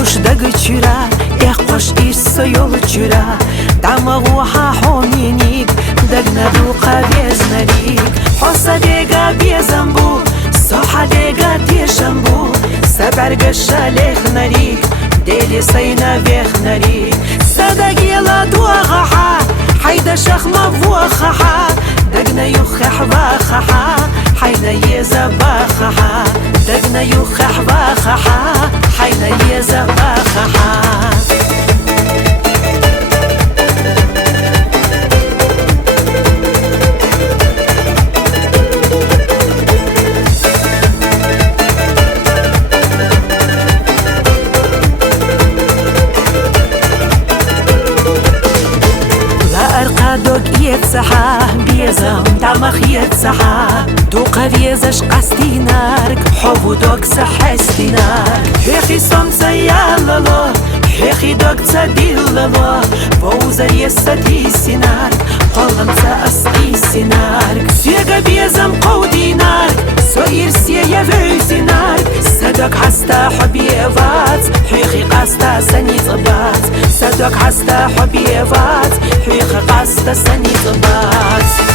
خوش دگ چرا خوش ایسا یول چرا دماغو ها حومینیگ دگ ندو قبیز نریگ حسا دیگا بیزم بو صحا دیگا تیشم بو سبرگ شالیخ نریگ دیلی سینا بیخ نریگ سدگیلا دو غحا حيدا شخمة بوخحا دقنا يخح باخحا حيدا يزباخحا دقنا يخح باخحا حيدا يزباخحا دوك يتسحا بيزم دمخ يتسحا دو قويزش قصدي نارك حبو دوك سحستي نارك حيخي سمسا يالالو حيخي دوك تديلالو بوزر يستي سنارك قلم سأسقي سنارك فيقا بيزم قودي نارك سوير سيا يفوزي نارك سدوك حستا حبيبات حيخي قاستا سنيطبات سدوك حستا حبيبات حيخي قاستا سنيطبات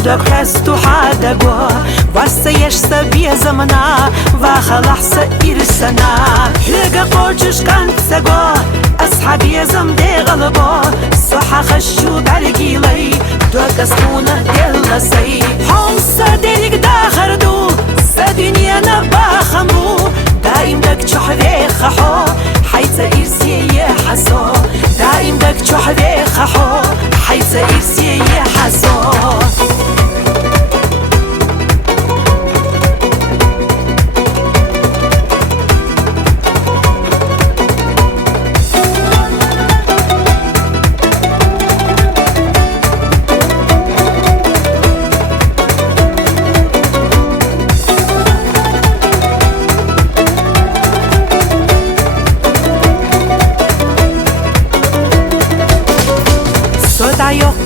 صدق حستو حادقو واسيش سبيا زمنا وخلح سإرسنا هيقا قوشش كانت سقو أصحابي زمدي غلبو صحا خشو برقيلي دوك اسمونا دلسي حوصا ديريك داخردو سدنيا نباخمو دايم دك چحوي خحو حيث إرسي يحسو دايم دك چحوي خحو حيث إرسي يحسو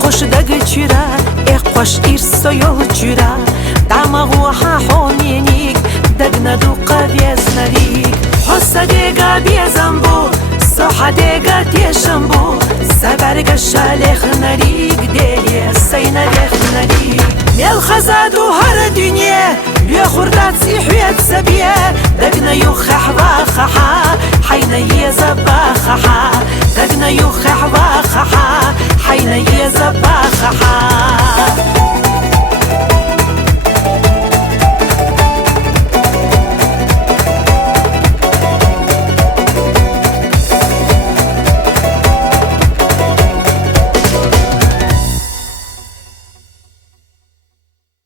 خوش دگ چرا خوش ایرسا یول چرا دماغو ها حومینیگ دگ ندو قویز نریگ حسا دیگا بیزم بو صحا دیگا تیشم بو سبرگ شالیخ نریگ دیلی سینا بیخ نریگ میل خزادو هر دنیا بی خوردات سیحویت سبیه دگنا یخح باخحا حینا یزباخحا دگنا یخح باخحا حينا يزباخحا